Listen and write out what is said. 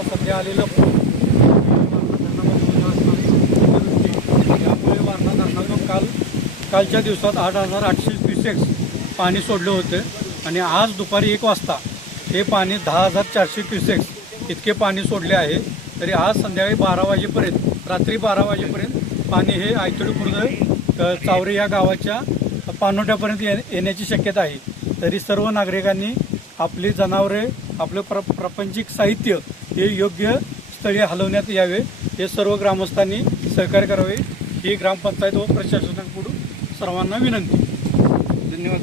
आता सध्या आलेलं पूर यामुळे वारणा धरणातून काल कालच्या दिवसात आठ हजार आठशे क्युसेक्स पाणी सोडले होते. आणि आज दुपारी एक वाजता हे पाणी दहा हजार चारशे क्युसेक्स इतके पाणी सोडले आहे. तरी आज संध्याकाळी बारा वाजेपर्यंत रात्री बारा वाजेपर्यंत पाणी हे आयतडी खुर्द चावरे या गावाच्या पानोट्यापर्यंत ये येण्याची शक्यता आहे. तरी सर्व नागरिकांनी आपली जनावरे आपलं प्र प्रापंचिक साहित्य हे योग्य स्थळी हलवण्यात यावे. हे सर्व ग्रामस्थांनी सहकार्य करावे. ही ग्रामपंचायत व प्रशासनाकडून सर्वांना विनंती. धन्यवाद.